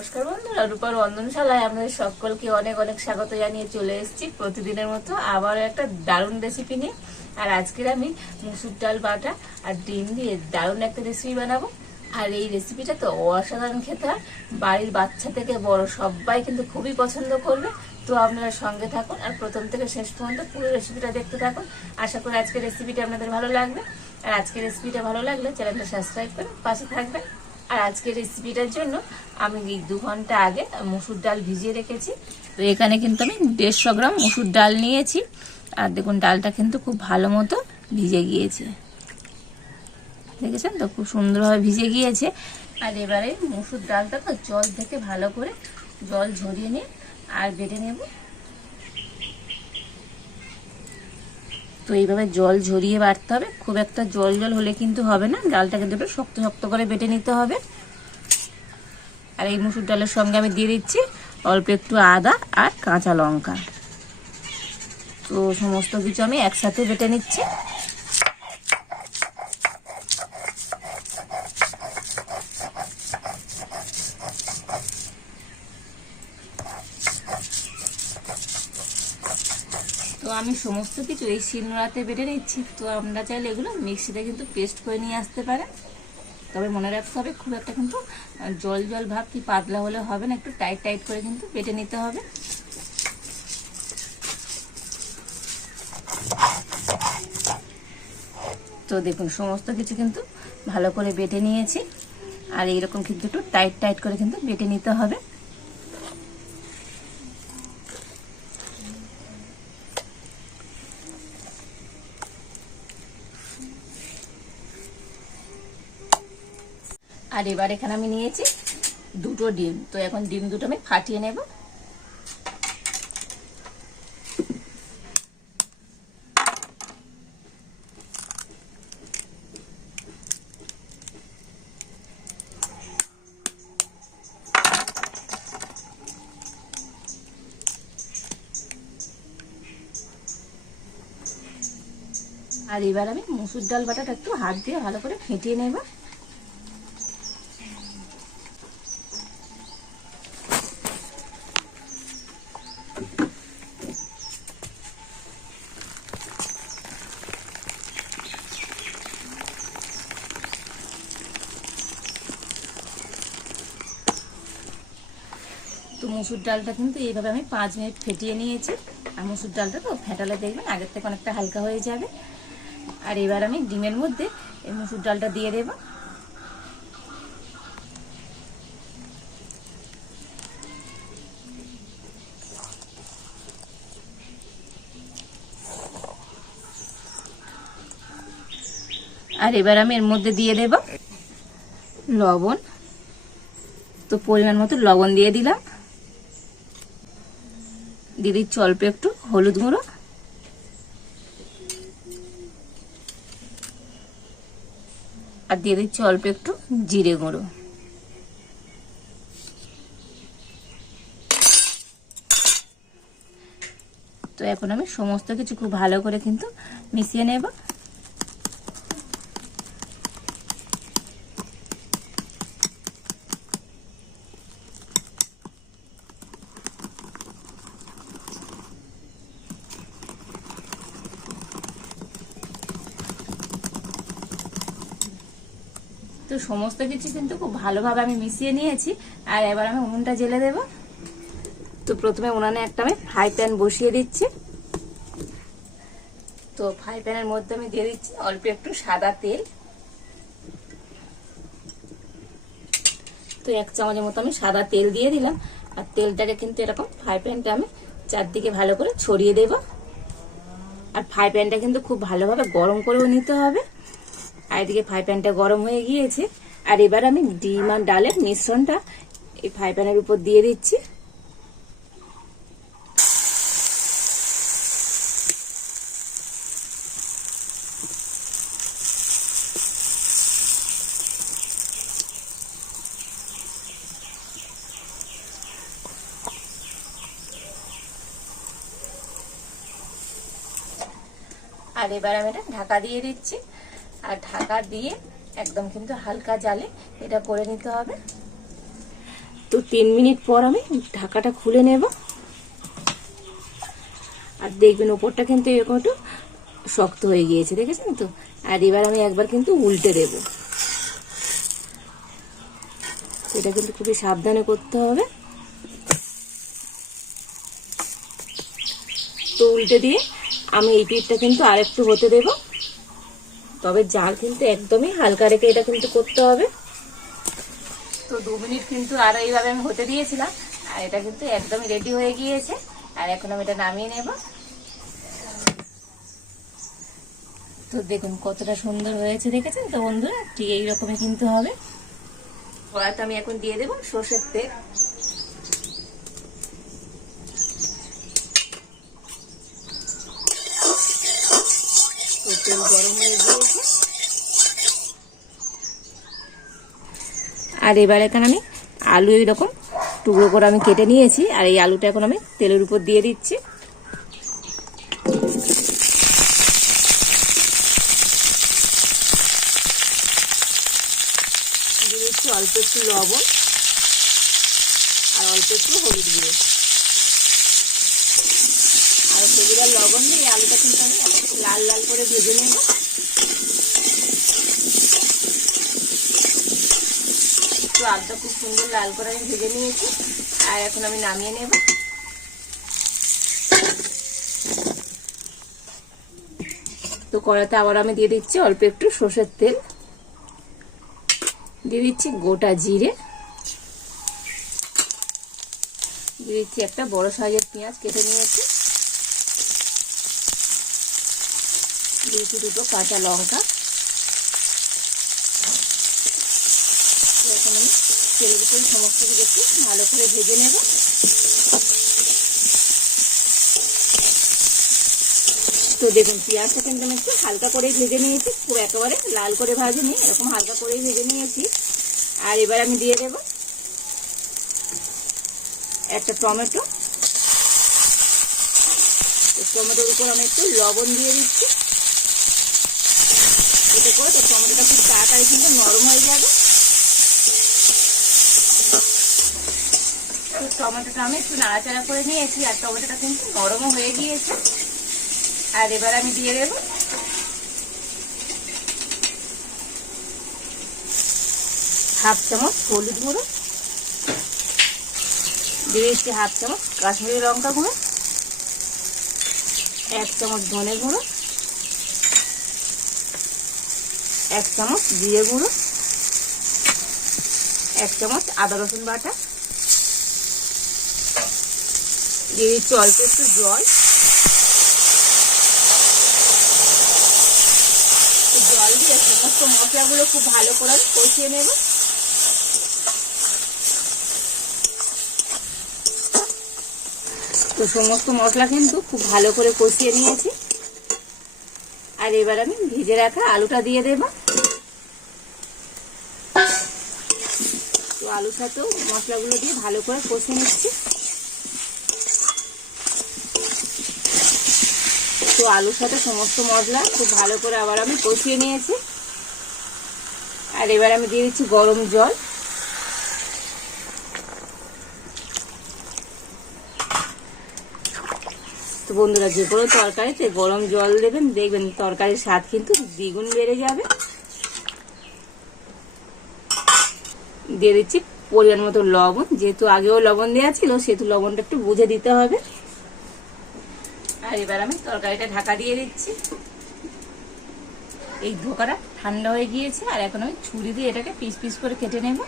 নমস্কার বন্ধুরা রূপার রন্ধনশালায় আপনাদের সকলকে অনেক অনেক স্বাগত জানিয়ে চলে এসেছি প্রতিদিনের মতো আবারও একটা দারুণ রেসিপি নিয়ে। আর আজকের আমি মুসুর ডাল বাটা আর ডিম দিয়ে দারুণ একটা রেসিপি বানাবো। আর এই রেসিপিটা তো অসাধারণ খেতে হয়। বাড়ির বাচ্চা থেকে বড় সবাই কিন্তু খুবই পছন্দ করবে। তো আপনারা সঙ্গে থাকুন আর প্রথম থেকে শেষ পর্যন্ত পুরো রেসিপিটা দেখতে থাকুন। আশা করি আজকের রেসিপিটা আপনাদের ভালো লাগবে। আর আজকের রেসিপিটা ভালো লাগলে চ্যানেলটা সাবস্ক্রাইব করে পাশে থাকবেন। আর আজকের রেসিপিটার জন্য আমি এই দু ঘণ্টা আগে মুসুর ডাল ভিজিয়ে রেখেছি। তো এখানে কিন্তু আমি দেড়শো গ্রাম মুসুর ডাল নিয়েছি। আর দেখুন, ডালটা কিন্তু খুব ভালো মতো ভিজে গিয়েছে। দেখেছেন তো? খুব সুন্দরভাবে ভিজে গিয়েছে। আর এবারে মুসুর ডালটা তো জল থেকে ভালো করে জল ঝরিয়ে নিয়ে আর বেটে নেব তো এইভাবে জল ঝরিয়ে বাড়তে হবে। খুব একটা জল জল হলে কিন্তু হবে না। ডালটাকে দুটো শক্ত শক্ত করে বেটে নিতে হবে। আর এই মুসুর ডালের সঙ্গে আমি দিয়ে দিচ্ছি অল্প একটু আদা আর কাঁচা লঙ্কা। তো সমস্ত কিছু আমি একসাথে বেটে নিচ্ছি। আমি সমস্ত কিছু, এই শিলনোড়াতে বেটে নিচ্ছি। তো আমরা চাইলে এগুলো মিক্সিতে কিন্তু পেস্ট করে নিয়ে আসতে পারেন। তবে মনে রাখতে হবে, খুব একটা কিন্তু জল জল ভাব কি পাতলা হলে হবে না, একটু টাইট টাইট করে কিন্তু বেটে নিতে হবে। তো দেখুন, সমস্ত কিছু কিন্তু ভালো করে বেটে নিয়েছি। আর এইরকম কিন্তু একটু টাইট টাইট করে কিন্তু বেটে নিতে হবে। আর এবার এখানে আমি নিয়েছি দুটো ডিম। তো এখন ডিম দুটো আমি ফাটিয়ে নেব। আর এবার আমি মুসুর ডাল বাটাটা একটু হাত দিয়ে ভালো করে ফেটিয়ে নেব। তো মুসুর ডালটা কিন্তু এইভাবে আমি পাঁচ মিনিট ফেটিয়ে নিয়েছি। আর মুসুর ডালটা তো ফেটালে দেখবেন আগের থেকে অনেকটা হালকা হয়ে যাবে। আর এবার আমি ডিমের মধ্যে এই মুসুর ডালটা দিয়ে দেব। আর এবার আমি এর মধ্যে দিয়ে দেব লবণ। তো পরিমাণ মতো লবণ দিয়ে দিলাম। দিয়ে দিচ্ছি অল্প একটু হলুদ গুঁড়ো। আর দিয়ে দিচ্ছি অল্প একটু জিরে গুঁড়ো। তো এখন আমি সমস্ত কিছু খুব ভালো করে কিন্তু মিশিয়ে নেব। তো সমস্ত কিছু কিন্তু খুব ভালোভাবে আমি মিশিয়ে নিয়েছি। আর এবার আমি উনুনটা জেলে দেব। তো প্রথমে উনানে একটা আমি ফ্রাই প্যান বসিয়ে দিচ্ছি। তো ফ্রাই প্যানের মধ্যে আমি দিয়ে দিচ্ছি অল্প একটু সাদা তেল। তো এক চামচের মতো আমি সাদা তেল দিয়ে দিলাম। আর তেলটাকে কিন্তু এরকম ফ্রাই প্যানটা আমি চারদিকে ভালো করে ছড়িয়ে দেব। আর ফ্রাই প্যানটা কিন্তু খুব ভালোভাবে গরম করেও নিতে হবে। আর এদিকে ফ্রাই প্যানটা গরম হয়ে গিয়েছে। আর এবার আমি ডিম আর ডালের মিশ্রণটা এই ফ্রাই প্যানের উপর দিয়ে দিচ্ছি। আর এবার আমি এটা ঢাকা দিয়ে দিচ্ছি। আর ঢাকা দিয়ে একদম কিন্তু হালকা জালে এটা করে নিতে হবে। তো তিন মিনিট পর আমি ঢাকাটা খুলে নেব। আর দেখবেন ওপরটা কিন্তু এরকম একটু শক্ত হয়ে গিয়েছে, দেখেছেন তো? আর এবার আমি একবার কিন্তু উল্টে দেব। এটা কিন্তু খুবই সাবধানে করতে হবে। তো উল্টে দিয়ে আমি এই পিঠটা কিন্তু আরেকটু হতে দেব। তবে জাল কিন্তু একদমই হালকা রেখে এটা কিন্তু করতে হবে। তো দু মিনিট কিন্তু আরও এইভাবে আমি হতে দিয়েছিলাম, আর এটা কিন্তু একদমই রেডি হয়ে গিয়েছে, আর এখন আমি এটা নামিয়ে নেব। তো দেখুন কতটা সুন্দর হয়েছে, দেখেছেন? তো বন্ধুরা, ঠিক এইরকমই কিন্তু হবে। কড়াতে আমি এখন দিয়ে দেবো সর্ষের তেল গরম হয়ে গিয়েছে আর এবার এখানে আমি আলু এরকম টুকরো করে আমি কেটে নিয়েছি, আর এই আলুটা এখন আমি তেলের উপর দিয়ে দিচ্ছি। দিয়ে দিচ্ছি অল্প একটু লবণ আর অল্প একটু হলুদ গুঁড়ো। আর হলুদ আর লবণ দিয়ে আলুটা কিন্তু আমি লাল লাল করে ভেজে নেব। তো আলুটা খুব সুন্দর লাল করে আমি ভেজে নিয়েছি। আর এখন আমি নামিয়ে নেব। তো কড়াতে আবার আমি দিয়ে দিচ্ছি অল্প একটু সর্ষের তেল। দিয়ে দিচ্ছি গোটা জিরে। দিয়ে দিচ্ছি একটা বড় সাইজের পেঁয়াজ কেটে নিয়েছি। দিয়েছি দুটো কাঁচা লঙ্কা। এখন আমি তেলের উপর সমস্ত কিছু একটু ভালো করে ভেজে নেব। তো দেখুন, পেঁয়াজটা কিন্তু আমি একটু হালকা করেই ভেজে নিয়েছি খুব একেবারে লাল করে ভাজিনি এরকম হালকা করেই ভেজে নিয়েছি। আর এবার আমি দিয়ে দেব একটা টমেটো। টমেটোর উপর আমি একটু লবণ দিয়ে দিচ্ছি। এতে করে তো টমেটোটা খুব তাড়াতাড়ি কিন্তু নরম হয়ে যাবে। তো টমেটোটা আমি একটু নাড়াচাড়া করে নিয়েছি, আর টমেটোটা কিন্তু নরমও হয়ে গিয়েছে। আর এবার আমি দিয়ে দেব। হাফ চামচ হলুদ গুঁড়ো দিয়ে দিচ্ছি হাফ চামচ কাশ্মীরি লঙ্কা গুঁড়ো, এক চামচ ধনে গুঁড়ো, এক চামচ জিরে গুঁড়ো, এক চামচ আদা রসুন বাটা। দিয়ে দিচ্ছি অল্প একটু জল। জল দিয়ে সমস্ত মশলাগুলো খুব ভালো করে কষিয়ে নেব। তো সমস্ত মশলা কিন্তু খুব ভালো করে কষিয়ে নিয়েছি। আর এবার আমি ভিজে রাখা আলুটা দিয়ে দেব। তো আলুর সাথেও মশলাগুলো দিয়ে ভালো করে কষিয়ে নিচ্ছি। তো আলুর সাথে সমস্ত মশলা খুব ভালো করে আবার আমি কষিয়ে নিয়েছি। আর এবার আমি দিয়ে দিচ্ছি গরম জল। তো বন্ধুরা, যে কোনো তরকারিতে গরম জল দেবেন, দেখবেন তরকারির স্বাদ কিন্তু দ্বিগুণ বেড়ে যাবে। দিয়ে দিচ্ছি পরিমাণ মতো লবণ, যেহেতু আগেও লবণ দেওয়া ছিল, সেহেতু লবণটা একটু বুঝে দিতে হবে। আর এবার আমি তরকারিটা ঢাকা দিয়ে দিচ্ছি। এই ধোকাটা ঠান্ডা হয়ে গিয়েছে, আর এখন আমি ছুরি দিয়ে এটাকে পিস পিস করে কেটে নেব।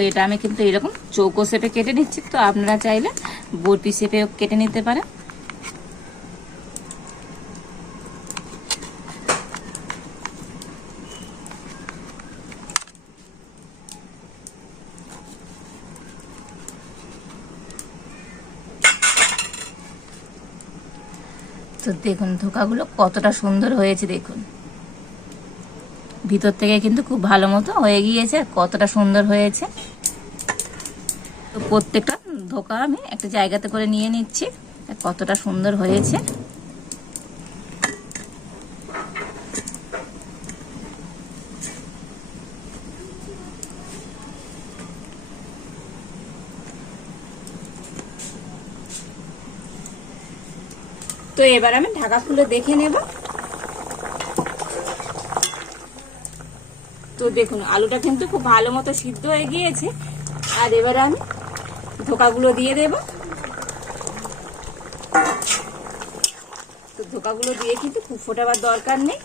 তো এটা আমি কিন্তু এরকম চৌকো শেপে কেটে নিচ্ছি, তো আপনারা চাইলে বটি শেপেও কেটে নিতে পারেন। তো দেখুন ধোকাগুলো কতটা সুন্দর হয়েছে দেখুন। ভিতর থেকে কিন্তু খুব ভালো মতো হয়ে গিয়েছে কতটা সুন্দর হয়েছে। তো প্রত্যেকটা ধোকা আমি একটা জায়গাতে করে নিয়ে নিচ্ছি কতটা সুন্দর হয়েছে। তো এবার আমি ঢাকা খুলে দেখে নেব। তো দেখুন, আলুটা কিন্তু খুব ভালো মতো সিদ্ধ হয়ে গিয়েছে। আর এবার আমি ধোকাগুলো দিয়ে দেব। তো ধোকাগুলো দিয়ে কিন্তু খুব ফোটাবার দরকার নেই।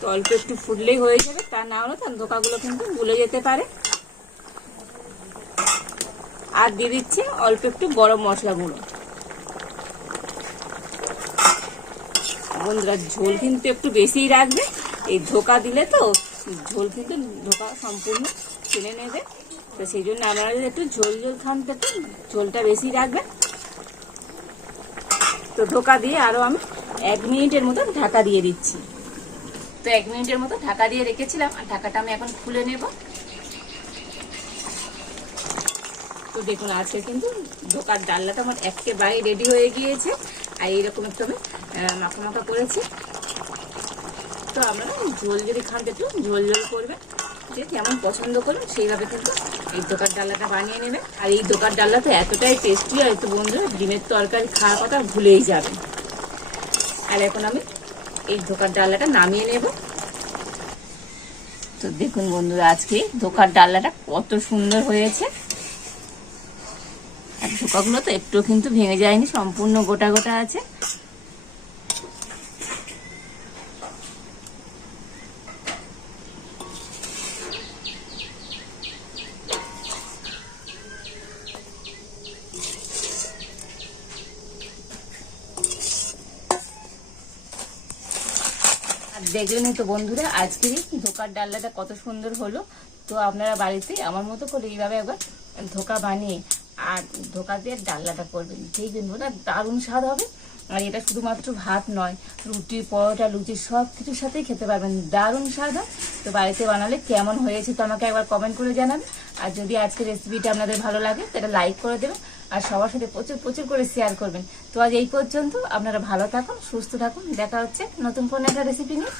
তো অল্প একটু ফুটলেই হয়ে যাবে। তা না হলে তার ধোকাগুলো কিন্তু গুলে যেতে পারে। আর দিয়ে দিচ্ছি অল্প একটু গরম মশলা গুঁড়ো। বন্ধুরা, ঝোল কিন্তু একটু বেশিই রাখবে। এই ধোকা দিলে তো ঝোল কিন্তু ঢোকা সম্পূর্ণ, টেনে নেবে। তো সেই জন্য আপনারা যদি একটু ঝোল ঝোল খান তো ঝোলটা বেশি রাখবে তো ঢোকা দিয়ে আরও আমি এক মিনিটের মতো ঢাকা দিয়ে দিচ্ছি। তো এক মিনিটের মতো ঢাকা দিয়ে রেখেছিলাম, আর ঢাকাটা আমি এখন খুলে নেব। তো দেখুন, আজকে কিন্তু ঢোকার ডাল্লাটা আমার একেবারে রেডি হয়ে গিয়েছে। আর এইরকম একটু আমি মাখা মাখা করেছি। তো আপনারা ঝোল যদি খান একটু ঝোল ঝোল করবে। যে যেমন পছন্দ করবেন সেইভাবে কিন্তু এই দোকার ডাল্লাটা বানিয়ে নেবে। আর এই দোকার ডাল্লা তো এতটাই টেস্টি হয় তো বন্ধুরা, ডিমের তরকারি খাওয়ার কথা ভুলেই যাবেন। আর এখন আমি এই ধোকার ডাল্লাটা নামিয়ে নেব। তো দেখুন বন্ধুরা, আজকে ধোকার ডাল্লাটা কত সুন্দর হয়েছে। আর ধোকাগুলো তো একটু কিন্তু ভেঙে যায়নি, সম্পূর্ণ গোটা গোটা আছে। দেখলেনই তো বন্ধুরা আজকের ধোকার ডাল্লাটা কত সুন্দর হলো। তো আপনারা বাড়িতে আমার মতো করে এইভাবে একবার ধোকা বানিয়ে আর ধোকা দিয়ে ডাল্লাটা করবেন। যেই জন্য না, দারুণ স্বাদ হবে। আর এটা শুধুমাত্র ভাত নয় রুটি পরোটা, লুচি, সব কিছুর সাথেই খেতে পারবেন। দারুণ স্বাদ হয়। তো বাড়িতে বানালে কেমন হয়েছে তো আমাকে একবার কমেন্ট করে জানাবেন আর যদি আজকে রেসিপিটা আপনাদের ভালো লাগে সেটা লাইক করে দেবেন আর সবার সাথে প্রচুর প্রচুর করে শেয়ার করবেন। তো আজ এই পর্যন্ত, আপনারা ভালো থাকুন, সুস্থ থাকুন, দেখা হচ্ছে নতুন কোনো একটা রেসিপি নিয়ে।